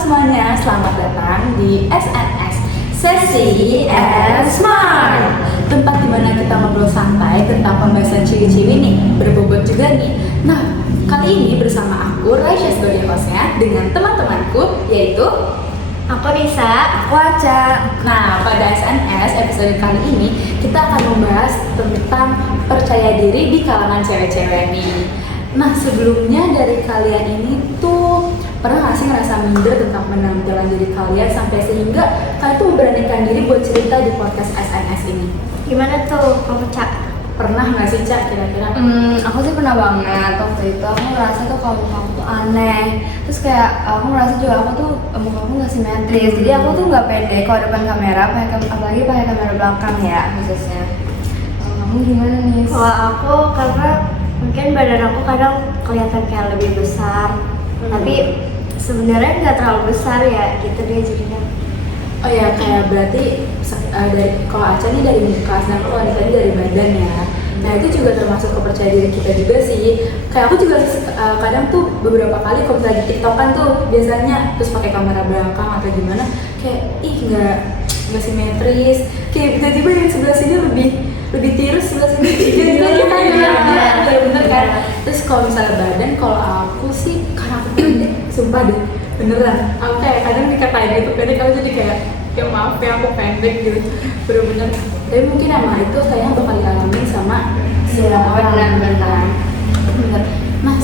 semuanya, selamat datang di SNS Sesi Smart, tempat dimana kita ngobrol santai tentang pembahasan ciwi-ciwi nih, berbobot juga nih. Nah, kali ini bersama aku Raisya sebagai hostnya dengan teman-temanku, yaitu aku Nisa, aku Aca. Nah, pada SNS episode kali ini kita akan membahas tentang percaya diri di kalangan cewek-cewek nih. Nah, sebelumnya dari kalian ini tuh pernah nggak sih ngerasa minder tentang penampilan diri kalian sampai sehingga kalian tuh memberanikan diri buat cerita di podcast SNS ini? gimana tuh kamu Cak? Pernah nggak sih Cak kira-kira? Aku sih pernah banget. Waktu itu aku ngerasa tuh kalau muka aku tuh aneh. Terus kayak aku ngerasa juga aku tuh muka aku nggak simetris. Jadi aku tuh nggak pede kalau depan kamera, apalagi pakai kamera belakang ya khususnya. Kalau kamu gimana nih? Kalau aku karena mungkin badan aku kadang kelihatan kayak lebih besar, tapi sebenarnya nggak terlalu besar ya, gitu deh jadinya. Oh ya, kayak berarti dari kalau Aca nih dari muka, sedangkan kalau Anissa ini dari badan ya. Nah itu juga termasuk kepercayaan diri kita juga sih. Kayak aku juga kadang tuh beberapa kali kalau misalnya di TikTokan tuh biasanya terus pakai kamera belakang atau gimana, kayak nggak simetris. Kayak tiba-tiba yang sebelah sini lebih tirus, sebelah sini gitu kan ya, bener kan. Terus kalau misalnya badan, kalau aku sih karena aku pendek, sumpah deh beneran aku kayak kadang dikatain gitu pendek, kalau jadi kayak ya maaf ya aku pendek gitu, bener-bener. Tapi mungkin emang itu kayaknya bakal dialamin sama semua orang, bener. Nah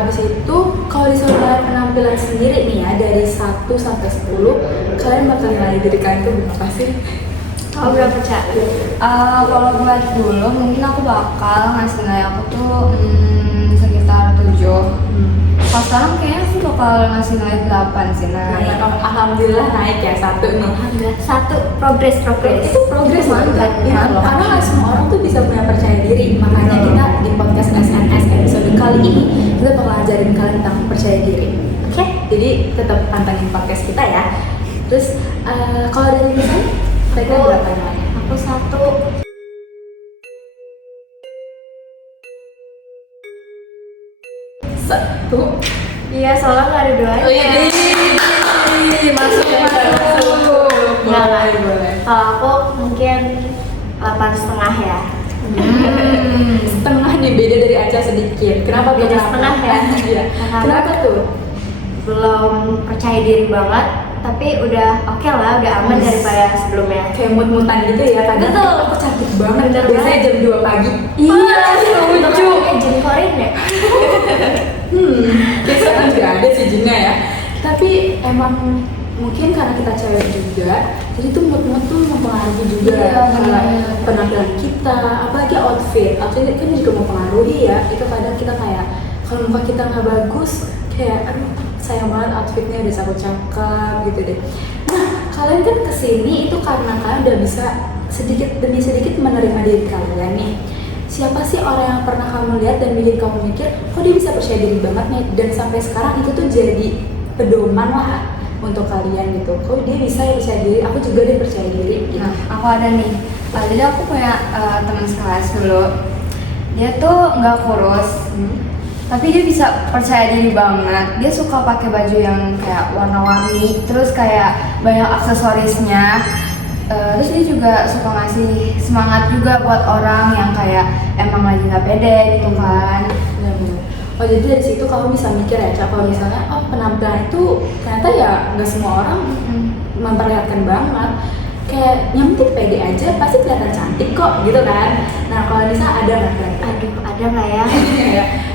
abis itu kalau disuruh kalian penampilan sendiri nih ya, dari 1 sampai 10 kalian bakal nilai diri kalian tuh berapa sih? Kamu berapa Cak? Kalau buat dulu mungkin aku bakal ngasih nilai aku tuh sekitar 7. Kalau sekarang kayaknya aku bakal ngasih nilai 8 sih. Alhamdulillah naik ya 1 nih. Alhamdulillah, 1 progres. Itu progres banget ya, karena nggak semua orang tuh bisa punya percaya diri. Makanya kita di podcast SNS episode kali ini kita bakal ajarin kalian tentang percaya diri. Oke? Jadi tetap pantengin podcast kita ya. Terus kalau dari misalnya mereka berapa nilainya? Aku 1. Satu. Iya, soalnya nggak ada duanya. Oh iya, masuk. Boleh. Kalau aku mungkin 8,5 ya. Setengah nih, beda dari Aca sedikit. Kenapa Beda setengah ya? Iya. Karena Kenapa tuh? belum percaya diri banget, tapi udah oke lah, udah aman daripada sebelumnya. Kayak mut-mutan gitu ya, kadang Betul. aku cantik banget. Bener Biasanya banget. jam 2 pagi. Iya, lucu. Jin Korin ya? Kayak sekarang juga ada sih jinnya ya. Tapi emang mungkin karena kita cewek juga, jadi tuh mood tuh mempengaruhi juga. Iya, benar. Penampilan kita, apalagi outfit kan juga mempengaruhi ya. Itu kadang kita kayak kalau muka kita nggak bagus, kayak aduh sayang banget outfitnya udah cakep gitu deh. Nah kalian kan kesini itu karena kalian udah bisa sedikit demi sedikit menerima diri kalian nih. Siapa sih orang yang pernah kamu lihat dan bikin kamu mikir, kok dia bisa percaya diri banget nih, dan sampai sekarang itu tuh jadi pedoman lah untuk kalian gitu. Kok dia bisa ya percaya diri, aku juga dia percaya diri gitu. Nah, aku ada nih. Jadi aku punya teman sekelas dulu. Dia tuh nggak kurus, tapi dia bisa percaya diri banget. Dia suka pakai baju yang kayak warna-warni, terus kayak banyak aksesorisnya. Terus dia juga suka ngasih semangat juga buat orang yang kayak emang lagi nggak pede gitu kan. Benar-benar. Oh jadi dari situ kamu bisa mikir ya Cak, kalau misalnya penampilan itu ternyata ya nggak semua orang memperlihatkan banget. Kayak yang penting pede aja pasti kelihatan cantik kok gitu kan. Nah kalau Nisa ada nggak kan? Aduh, ada nggak ya?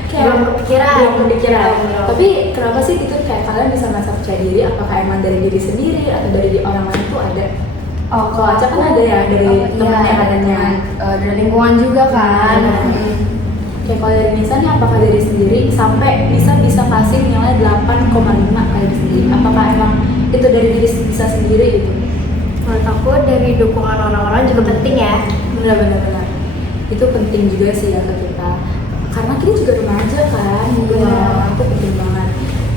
Kayak Belum kepikiran. Tapi kenapa sih gitu kayak kalian bisa merasa percaya diri? Apakah emang dari diri sendiri atau dari orang lain tuh ada? Oh, Kalau Aca kan ada ya dari teman yang adanya. Dari lingkungan juga kan. Kayak kalau dari Nisa nih, apakah dari sendiri sampai bisa kasih nilai 8,5 kali diri sendiri? Apakah emang itu dari diri bisa sendiri gitu? Menurut aku dari dukungan orang-orang juga penting ya. Benar. Itu penting juga sih ya ke kita. Karena kita juga remaja kan, itu penting banget.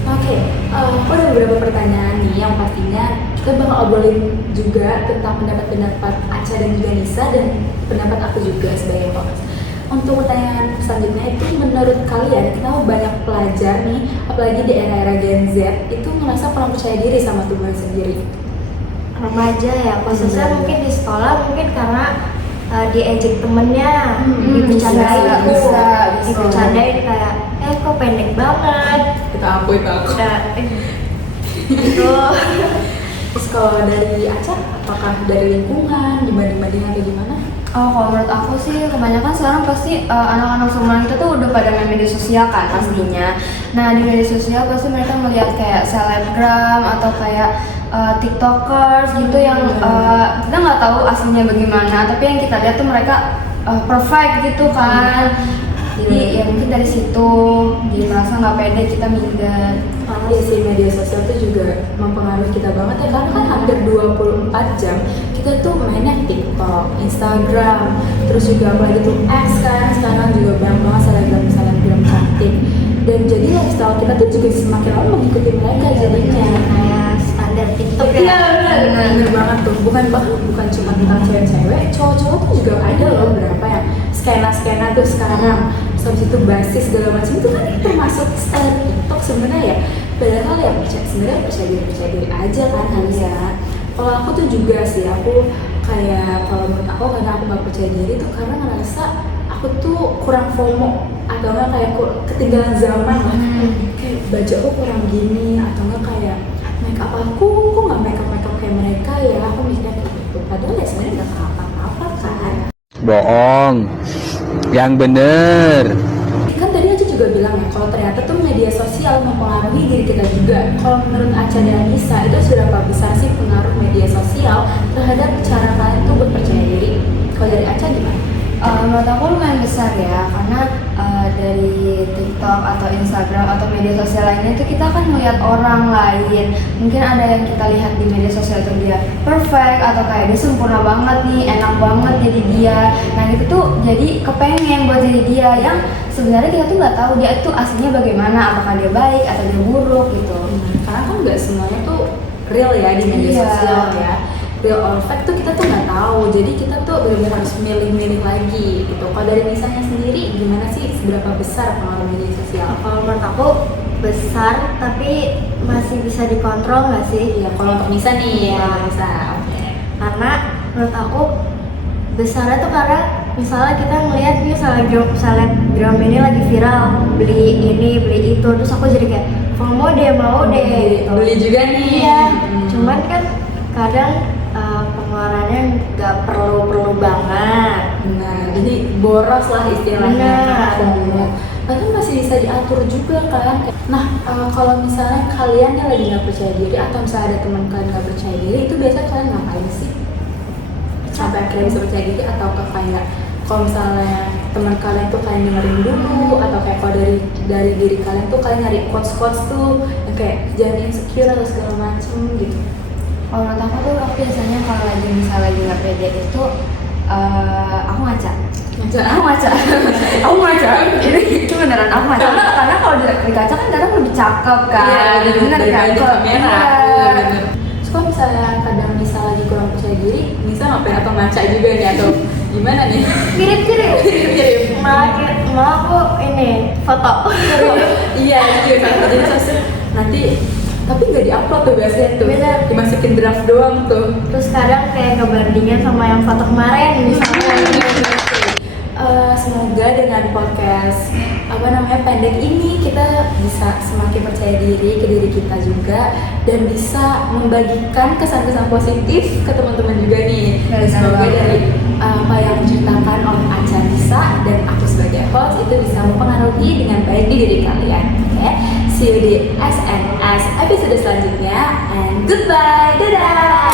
Oke, aku ada beberapa pertanyaan nih yang pastinya kita bakal obrolin juga tentang pendapat-pendapat Aca dan juga Nisa dan pendapat aku juga sebagai host. untuk pertanyaan selanjutnya itu menurut kalian kenapa banyak pelajar nih, apalagi di era-era Gen Z itu merasa kurang percaya diri sama tubuhnya sendiri? Remaja ya, khususnya mungkin di sekolah, mungkin karena diejek temennya, dibercandain, bisa. dibercandain kayak kok pendek banget. Itu aku. Gitu. Terus kalau dari Aca, apakah dari lingkungan, dibanding-bandingnya kayak gimana? Oh, kalau menurut aku sih kebanyakan sekarang pasti anak-anak seumuran kita tuh udah pada main media sosial kan pastinya. Nah, di media sosial pasti mereka melihat kayak selebgram atau kayak tiktokers gitu yang kita nggak tahu aslinya bagaimana, tapi yang kita lihat tuh mereka perfect gitu kan. Jadi ya mungkin dari situ jadi merasa nggak pede, kita minder. Iya sih, media sosial tuh juga mempengaruhi kita banget ya, karena kan hampir 24 jam kita tuh mainnya TikTok, Instagram, terus juga apalagi tuh X kan, sekarang juga banyak banget selebgram cantik, dan jadi lifestyle kita tuh juga semakin lama mengikuti mereka jadinya. Kayak standar TikTok ya. Iya bener banget tuh, bukan cuma tentang cewek-cewek, cowok-cowok tuh juga ada loh berapa yang skena tuh sekarang, habis itu basis segala macam itu kan termasuk style TikTok sebenarnya ya. Padahal ya sebenarnya percaya diri aja kan harusnya. Kalau aku tuh juga sih, aku kayak kalau menurut aku karena aku nggak percaya diri tuh karena ngerasa aku tuh kurang FOMO atau nggak kayak ketinggalan zaman lah. Kayak baju aku kurang gini atau nggak kayak make up aku kok nggak make up kayak mereka ya, aku mikirnya kayak gitu. Padahal ya sebenarnya nggak apa-apa kan. Bohong, yang bener. Kan tadi Aca juga bilang ya, kalau ternyata tuh media sosial mempengaruhi diri kita juga. Kalau menurut Aca dan Nisa, itu seberapa besar sih pengaruh media sosial terhadap cara kalian tuh berpercaya diri? Kalau dari Aca gimana? Menurut aku lumayan besar ya, karena dari TikTok atau Instagram atau media sosial lainnya itu kita kan melihat orang lain. Mungkin ada yang kita lihat di media sosial itu dia perfect atau kayak dia sempurna banget nih, enak banget jadi dia. Nah itu tuh jadi kepengen buat jadi dia, yang sebenarnya kita tuh nggak tahu dia itu aslinya bagaimana, apakah dia baik atau dia buruk gitu. Karena kan nggak semuanya tuh real ya di media Iya. sosial ya. Real or fake tuh kita tuh nggak tahu, jadi kita tuh benar-benar harus milih-milih lagi gitu. Kalau dari Nisanya sendiri gimana sih, seberapa besar pengaruh media sosial? Kalau menurut aku besar, tapi masih bisa dikontrol nggak sih? Ya kalau untuk Nisa nih, Iya. kalau Nisa, oke. Karena menurut aku besarnya tuh karena misalnya kita ngelihat nih selebgram ini lagi viral, beli ini beli itu, terus aku jadi kayak FOMO deh, mau deh gitu. Beli juga nih. Iya, cuman kan kadang pengeluarannya nggak perlu banget. Nah, jadi boros lah istilahnya. Benar. FOMO. Tapi masih bisa diatur juga kan. Nah, kalau misalnya kalian yang lagi nggak percaya diri atau misalnya ada teman kalian nggak percaya diri, itu biasanya kalian ngapain sih? Sampai akhirnya bisa percaya diri, atau kayak kalau misalnya teman kalian tuh kalian dengerin dulu, atau kayak kalau dari diri kalian tuh kalian nyari quotes tuh yang kayak jangan insecure atau segala macem gitu. Kalau menurut aku tuh, aku biasanya kalau lagi nggak pede itu aku ngaca. Aku ngaca. Itu beneran aku ngaca. Karena kalau di kaca kan kadang lebih cakep kan. Iya, bener kan? di kamera. Iya. Bener. Terus kalau misalnya kadang Nisa lagi kurang percaya diri, Nisa ngapain, atau ngaca juga nih atau gimana nih? Kirim. Malah aku ini foto. Iya, itu juga kan jadi sosmed nanti, tapi nggak diupload tuh biasanya tuh. Bener. Dimasukin draft doang tuh. Terus kadang kayak ngebandingin sama yang foto kemarin misalnya. Semoga dengan podcast pendek ini kita bisa semakin percaya diri ke diri kita juga, dan bisa membagikan kesan-kesan positif ke teman-teman juga nih. Dan semoga dari apa yang diceritakan oleh Aca, Nisa, dan aku sebagai host itu bisa mempengaruhi dengan baik di diri kalian. Oke, see you di SNS episode selanjutnya, and goodbye, dadah.